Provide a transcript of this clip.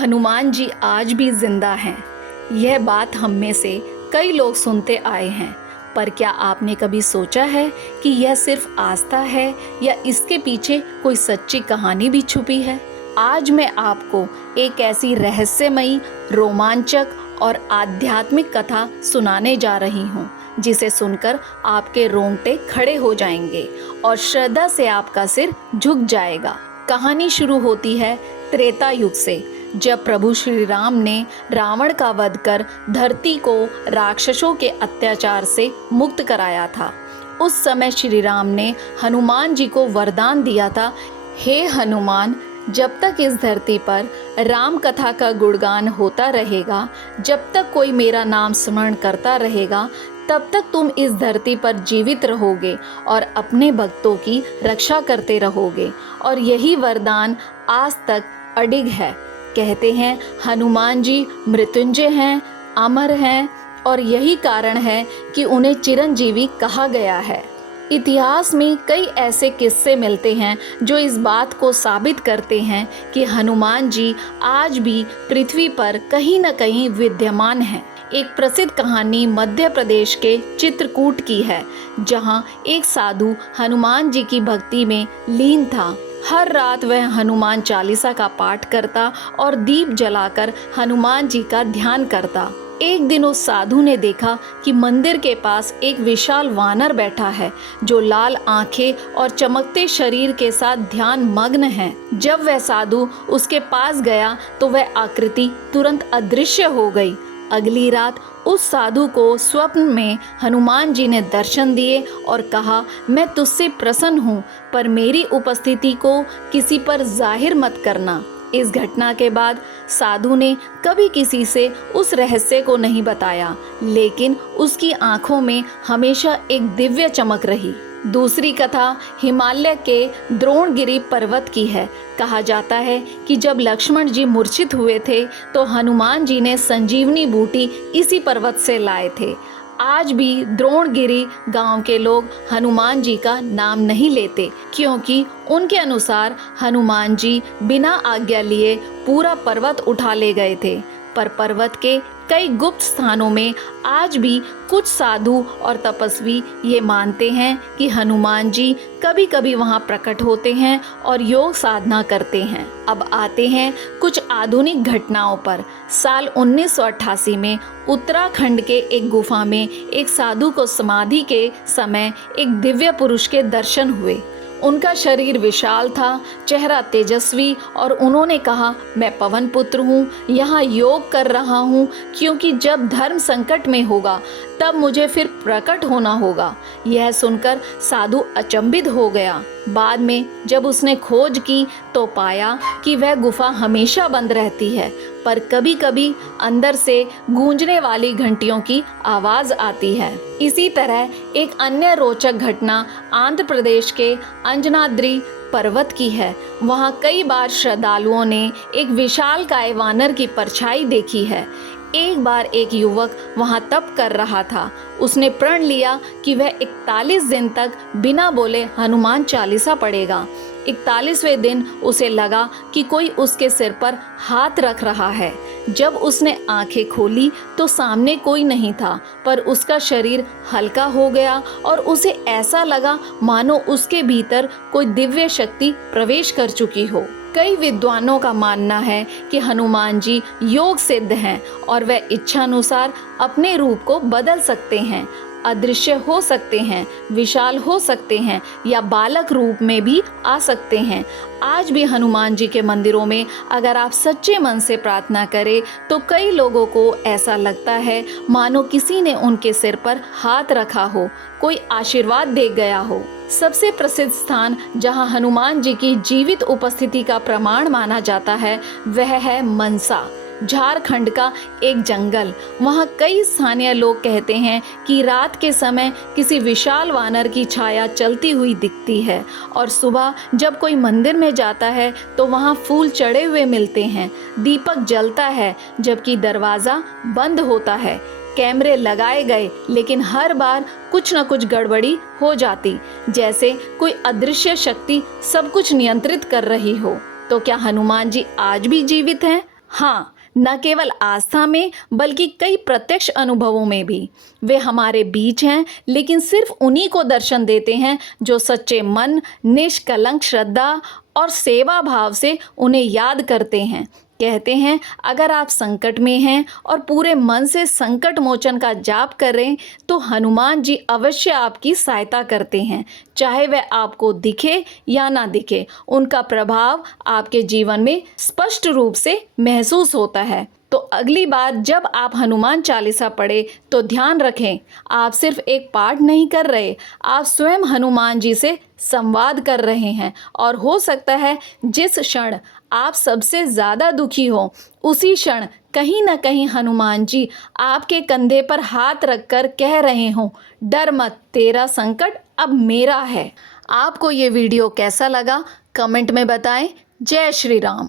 हनुमान जी आज भी जिंदा हैं। यह बात हम में से कई लोग सुनते आए हैं, पर क्या आपने कभी सोचा है कि यह सिर्फ आस्था है या इसके पीछे कोई सच्ची कहानी भी छुपी है? आज मैं आपको एक ऐसी रहस्यमयी, रोमांचक और आध्यात्मिक कथा सुनाने जा रही हूँ जिसे सुनकर आपके रोंगटे खड़े हो जाएंगे और श्रद्धा से आपका सिर झुक जाएगा। कहानी शुरू होती है त्रेता युग से, जब प्रभु श्री राम ने रावण का वध कर धरती को राक्षसों के अत्याचार से मुक्त कराया था। उस समय श्री राम ने हनुमान जी को वरदान दिया था, हे हनुमान, जब तक इस धरती पर राम कथा का गुणगान होता रहेगा, जब तक कोई मेरा नाम स्मरण करता रहेगा, तब तक तुम इस धरती पर जीवित रहोगे और अपने भक्तों की रक्षा करते रहोगे। और यही वरदान आज तक अडिग है। कहते हैं हनुमान जी मृत्युंजय हैं, अमर हैं, और यही कारण है कि उन्हें चिरंजीवी कहा गया है। इतिहास में कई ऐसे किस्से मिलते हैं जो इस बात को साबित करते हैं कि हनुमान जी आज भी पृथ्वी पर कहीं न कहीं विद्यमान हैं। एक प्रसिद्ध कहानी मध्य प्रदेश के चित्रकूट की है, जहां एक साधु हनुमान जी की भक्ति में लीन था। हर रात वह हनुमान चालीसा का पाठ करता और दीप जलाकर हनुमान जी का ध्यान करता। एक दिन उस साधु ने देखा कि मंदिर के पास एक विशाल वानर बैठा है, जो लाल आंखें और चमकते शरीर के साथ ध्यान मग्न है। जब वह साधु उसके पास गया तो वह आकृति तुरंत अदृश्य हो गई। अगली रात उस साधु को स्वप्न में हनुमान जी ने दर्शन दिए और कहा, मैं तुझसे प्रसन्न हूँ, पर मेरी उपस्थिति को किसी पर जाहिर मत करना। इस घटना के बाद साधु ने कभी किसी से उस रहस्य को नहीं बताया, लेकिन उसकी आंखों में हमेशा एक दिव्य चमक रही। दूसरी कथा हिमालय के द्रोणगिरी पर्वत की है। कहा जाता है कि जब लक्ष्मण जी मूर्छित हुए थे तो हनुमान जी ने संजीवनी बूटी इसी पर्वत से लाए थे। आज भी द्रोणगिरी गांव के लोग हनुमान जी का नाम नहीं लेते, क्योंकि उनके अनुसार हनुमान जी बिना आज्ञा लिए पूरा पर्वत उठा ले गए थे। पर पर्वत के कई गुप्त स्थानों में आज भी कुछ साधु और तपस्वी ये मानते हैं कि हनुमान जी कभी कभी वहाँ प्रकट होते हैं और योग साधना करते हैं। अब आते हैं कुछ आधुनिक घटनाओं पर। साल 1988 में उत्तराखंड के एक गुफा में एक साधु को समाधि के समय एक दिव्य पुरुष के दर्शन हुए। उनका शरीर विशाल था, चेहरा तेजस्वी, और उन्होंने कहा, मैं पवन पुत्र हूँ, यहाँ योग कर रहा हूँ, क्योंकि जब धर्म संकट में होगा तब मुझे फिर प्रकट होना होगा। यह सुनकर साधु अचंभित हो गया। बाद में जब उसने खोज की तो पाया कि वह गुफा हमेशा बंद रहती है, पर कभी कभी अंदर से गूंजने वाली घंटियों की आवाज़ आती है। इसी तरह एक अन्य रोचक घटना आंध्र प्रदेश के अंजनाद्री पर्वत की है। वहाँ कई बार श्रद्धालुओं ने एक विशालकाय वानर की परछाई देखी है। एक बार एक युवक वहाँ तप कर रहा था। उसने प्रण लिया कि वह 41 दिन तक बिना बोले हनुमान चालीसा पढ़ेगा। 41वें दिन उसे लगा कि कोई उसके सिर पर हाथ रख रहा है। जब उसने आंखें खोली तो सामने कोई नहीं था, पर उसका शरीर हल्का हो गया और उसे ऐसा लगा मानो उसके भीतर कोई दिव्य शक्ति प्रवेश कर चुकी हो। कई विद्वानों का मानना है कि हनुमान जी योग सिद्ध हैं और वह इच्छानुसार अपने रूप को बदल सकते हैं, अदृश्य हो सकते हैं, विशाल हो सकते हैं, या बालक रूप में भी आ सकते हैं। आज भी हनुमान जी के मंदिरों में अगर आप सच्चे मन से प्रार्थना करें तो कई लोगों को ऐसा लगता है मानो किसी ने उनके सिर पर हाथ रखा हो, कोई आशीर्वाद दे गया हो। सबसे प्रसिद्ध स्थान जहां हनुमान जी की जीवित उपस्थिति का प्रमाण माना जाता है वह है मनसा, झारखंड का एक जंगल। वहाँ कई स्थानीय लोग कहते हैं कि रात के समय किसी विशाल वानर की छाया चलती हुई दिखती है, और सुबह जब कोई मंदिर में जाता है तो वहाँ फूल चढ़े हुए मिलते हैं, दीपक जलता है जबकि दरवाज़ा बंद होता है। कैमरे लगाए गए, लेकिन हर बार कुछ न कुछ गड़बड़ी हो जाती, जैसे कोई अदृश्य शक्ति सब कुछ नियंत्रित कर रही हो। तो क्या हनुमान जी आज भी जीवित हैं? हाँ, न केवल आस्था में बल्कि कई प्रत्यक्ष अनुभवों में भी वे हमारे बीच हैं, लेकिन सिर्फ उन्हीं को दर्शन देते हैं जो सच्चे मन, निष्कलंक श्रद्धा और सेवा भाव से उन्हें याद करते हैं। कहते हैं, अगर आप संकट में हैं और पूरे मन से संकट मोचन का जाप करें तो हनुमान जी अवश्य आपकी सहायता करते हैं। चाहे वह आपको दिखे या ना दिखे, उनका प्रभाव आपके जीवन में स्पष्ट रूप से महसूस होता है। तो अगली बार जब आप हनुमान चालीसा पढ़े तो ध्यान रखें, आप सिर्फ एक पाठ नहीं कर रहे, आप स्वयं हनुमान जी से संवाद कर रहे हैं। और हो सकता है जिस क्षण आप सबसे ज़्यादा दुखी हो, उसी क्षण कहीं ना कहीं हनुमान जी आपके कंधे पर हाथ रखकर कह रहे हों, डर मत, तेरा संकट अब मेरा है। आपको ये वीडियो कैसा लगा कमेंट में बताएं। जय श्री राम।